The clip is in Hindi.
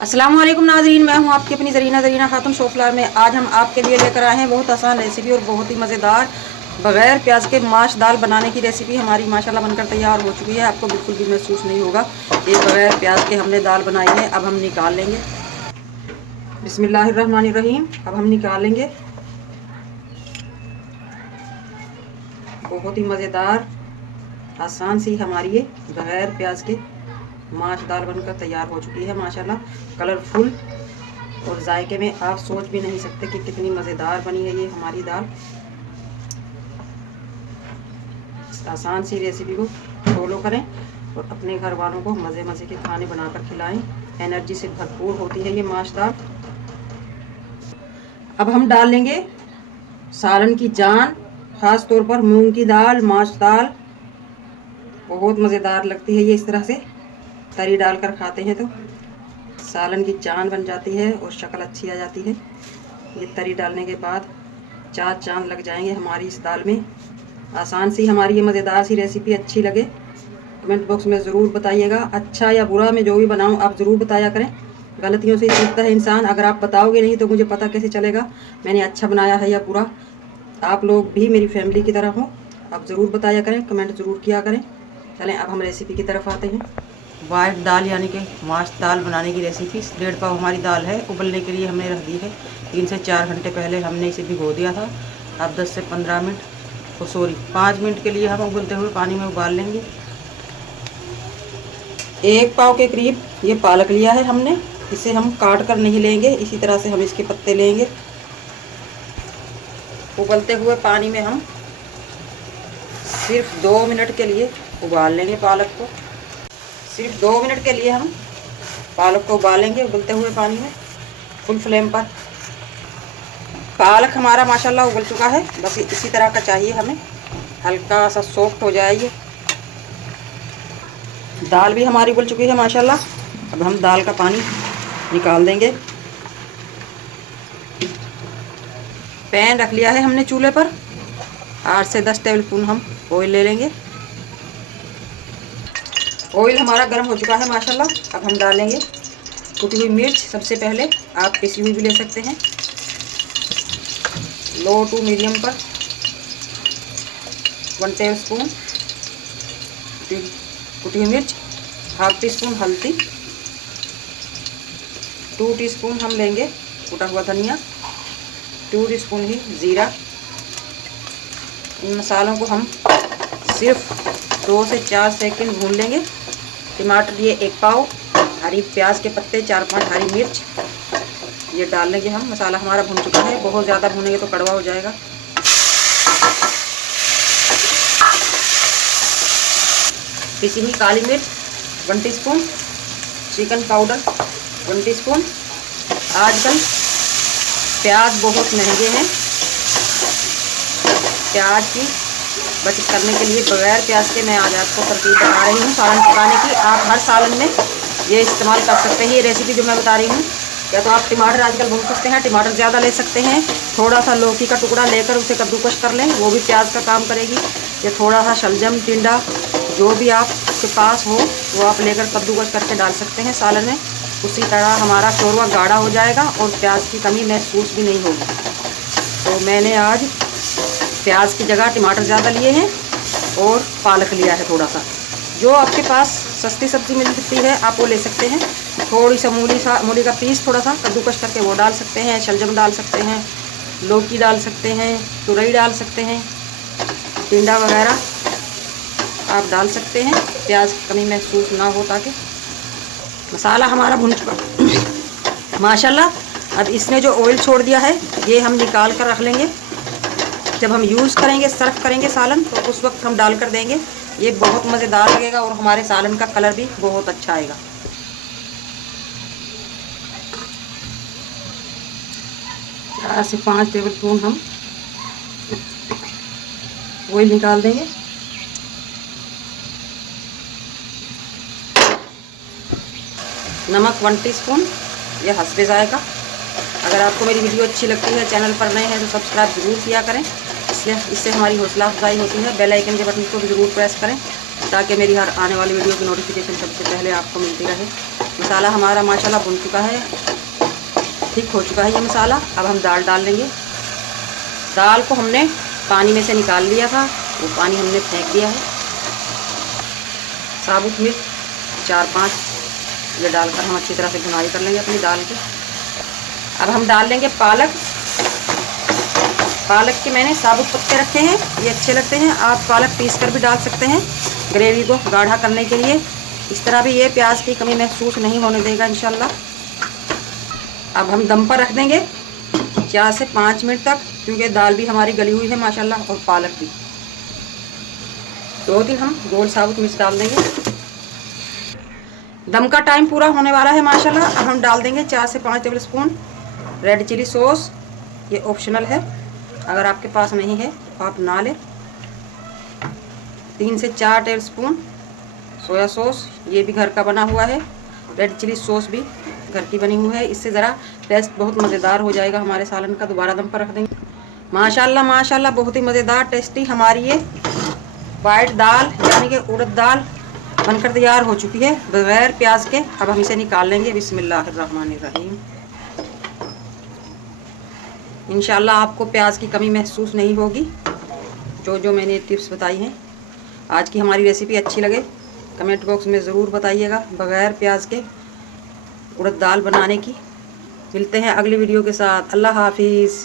अस्सलाम वालेकुम नाज़रीन, मैं हूं आपकी अपनी ज़रीना खातून शोफ्लावर में। आज हम आपके लिए लेकर आए हैं बहुत आसान रेसिपी और बहुत ही मज़ेदार बग़ैर प्याज के माश दाल बनाने की रेसिपी। हमारी माशाल्लाह बनकर तैयार हो चुकी है। आपको बिल्कुल भी महसूस नहीं होगा कि बग़ैर प्याज के हमने दाल बनाई है। अब हम निकाल लेंगे। बिस्मिल्लाहिर्रहमानिर्रहीम। अब हम निकालेंगे। बहुत ही मज़ेदार आसान सी हमारी ये बग़ैर प्याज के माश दाल बनकर तैयार हो चुकी है। माशाल्लाह कलरफुल और जायके में आप सोच भी नहीं सकते कि कितनी मज़ेदार बनी है ये हमारी दाल। इस आसान सी रेसिपी को फॉलो करें और अपने घर वालों को मज़े मज़े के खाने बनाकर खिलाएं। एनर्जी से भरपूर होती है ये माश दाल। अब हम डाल लेंगे सालन की जान, ख़ास तौर पर मूंग की दाल। माश दाल बहुत मज़ेदार लगती है ये, इस तरह से तरी डालकर खाते हैं तो सालन की जान बन जाती है और शक्ल अच्छी आ जाती है। ये तरी डालने के बाद 4 चांद लग जाएंगे हमारी इस दाल में। आसान सी हमारी ये मज़ेदार सी रेसिपी अच्छी लगे कमेंट बॉक्स में ज़रूर बताइएगा। अच्छा या बुरा मैं जो भी बनाऊँ आप ज़रूर बताया करें। गलतियों से सीखता है इंसान। अगर आप बताओगे नहीं तो मुझे पता कैसे चलेगा मैंने अच्छा बनाया है या बुरा। आप लोग भी मेरी फैमिली की तरह हो, आप ज़रूर बताया करें, कमेंट ज़रूर किया करें। चलें अब हम रेसिपी की तरफ आते हैं। वाइट दाल यानी कि माश दाल बनाने की रेसिपी। 1.5 पाव हमारी दाल है। उबलने के लिए हमने रख दी है। 3 से 4 घंटे पहले हमने इसे भिगो दिया था। अब 10 से 15 मिनट 5 मिनट के लिए हम उबलते हुए पानी में उबाल लेंगे। 1 पाव के करीब ये पालक लिया है हमने। इसे हम काट कर नहीं लेंगे, इसी तरह से हम इसके पत्ते लेंगे। उबलते हुए पानी में हम सिर्फ 2 मिनट के लिए उबाल लेंगे पालक को। सिर्फ 2 मिनट के लिए हम पालक को उबालेंगे उबलते हुए पानी में फुल फ्लेम पर। पालक हमारा माशाल्लाह उबल चुका है। बस इसी तरह का चाहिए हमें, हल्का सा सॉफ्ट हो जाए ये। दाल भी हमारी उबल चुकी है माशाल्लाह। अब हम दाल का पानी निकाल देंगे। पैन रख लिया है हमने चूल्हे पर। 8 से 10 टेबल स्पून हम ऑयल ले लेंगे। ऑयल हमारा गर्म हो चुका है माशाल्लाह। अब हम डालेंगे कुटी हुई मिर्च। सबसे पहले आप पिसी हुई भी ले सकते हैं। लो टू मीडियम पर 1 टेबल स्पून कुटी हुई मिर्च, ½ टीस्पून हल्दी, 2 टीस्पून हम लेंगे कुटा हुआ धनिया, 2 टीस्पून ही जीरा। इन मसालों को हम सिर्फ 2 से 4 सेकंड भून लेंगे। टमाटर लिए 1 पाव, हरी प्याज के पत्ते 4-5 हरी मिर्च ये डाल लेंगे हम। मसाला हमारा भून चुका है। बहुत ज़्यादा भूनेंगे तो कड़वा हो जाएगा। पिसी हुई काली मिर्च 1 टीस्पून, चिकन पाउडर 1 टीस्पून। आजकल प्याज बहुत महंगे हैं। प्याज की बचत करने के लिए बगैर प्याज के मैं आज आपको तरकीब बता रही हूँ सालन पकाने की। आप हर सालन में ये इस्तेमाल कर सकते हैं। ये रेसिपी जो मैं बता रही हूँ, या तो आप टमाटर आजकल बहुत सस्ते हैं, टमाटर ज़्यादा ले सकते हैं। थोड़ा सा लौकी का टुकड़ा लेकर उसे कद्दूकस कर लें, वो भी प्याज का काम करेगी। या थोड़ा सा शलजम, टिंडा जो भी आपके पास हो वो आप लेकर कद्दूकस करके डाल सकते हैं सालन में। उसी तरह हमारा शोरवा गाढ़ा हो जाएगा और प्याज की कमी महसूस भी नहीं होगी। तो मैंने आज प्याज की जगह टमाटर ज़्यादा लिए हैं और पालक लिया है थोड़ा सा। जो आपके पास सस्ती सब्ज़ी मिल सकती है आप वो ले सकते हैं। थोड़ी सा मूली का पीस थोड़ा सा कद्दूकस करके वो डाल सकते हैं। शलजम डाल सकते हैं, लौकी डाल सकते हैं, तुरई डाल सकते हैं, टिंडा वगैरह आप डाल सकते हैं। प्याज की कमी महसूस ना हो ताकि। मसाला हमारा भुन चुका माशाल्लाह। अब इसने जो ऑयल छोड़ दिया है ये हम निकाल कर रख लेंगे। जब हम यूज़ करेंगे, सर्व करेंगे सालन, तो उस वक्त हम डाल कर देंगे। ये बहुत मज़ेदार लगेगा और हमारे सालन का कलर भी बहुत अच्छा आएगा। चार से 5 टेबल स्पून हम ऑयल निकाल देंगे। नमक 1 टीस्पून, यह हस्बे जायका। अगर आपको मेरी वीडियो अच्छी लगती है, चैनल पर नए हैं तो सब्सक्राइब ज़रूर किया करें। इससे हमारी हौसला अफजाई होती है। बेल आइकन के बटन को भी ज़रूर प्रेस करें ताकि मेरी हर आने वाली वीडियो की नोटिफिकेशन सबसे पहले आपको मिलती रहे। मसाला हमारा माशाल्लाह भुन चुका है, ठीक हो चुका है ये मसाला। अब हम दाल डाल लेंगे। दाल को हमने पानी में से निकाल लिया था, वो पानी हमने फेंक दिया है। साबुत मिर्च 4-5 ये डालकर हम अच्छी तरह से भुनाई कर लेंगे अपनी दाल की। अब हम डाल लेंगे पालक। पालक के मैंने साबुत पत्ते रखे हैं, ये अच्छे लगते हैं। आप पालक पीस कर भी डाल सकते हैं ग्रेवी को गाढ़ा करने के लिए। इस तरह भी ये प्याज की कमी महसूस नहीं होने देगा इंशाल्लाह। अब हम दम पर रख देंगे 4 से 5 मिनट तक, क्योंकि दाल भी हमारी गली हुई है माशाल्लाह और पालक भी। 2-3 हम गोल साबुत मिर्च डाल देंगे। दम का टाइम पूरा होने वाला है माशाल्लाह। अब हम डाल देंगे 4 से 5 table spoon red chili sauce. ये ऑप्शनल है, अगर आपके पास नहीं है तो आप ना लें। 3 से 4 टेबल स्पून सोया सॉस, ये भी घर का बना हुआ है। रेड चिली सॉस भी घर की बनी हुई है। इससे ज़रा टेस्ट बहुत मज़ेदार हो जाएगा हमारे सालन का। दोबारा दम पर रख देंगे। माशाल्लाह माशाल्लाह बहुत ही मज़ेदार टेस्टी हमारी ये वाइट दाल यानी कि उड़द दाल बनकर तैयार हो चुकी है बगैर प्याज के। अब हम इसे निकाल लेंगे। बिस्मिल्लाहिर्रहमानिर्रहीम। इंशाल्लाह आपको प्याज की कमी महसूस नहीं होगी। जो मैंने टिप्स बताई हैं, आज की हमारी रेसिपी अच्छी लगे कमेंट बॉक्स में ज़रूर बताइएगा बगैर प्याज के उड़द दाल बनाने की। मिलते हैं अगली वीडियो के साथ। अल्लाह हाफिज़।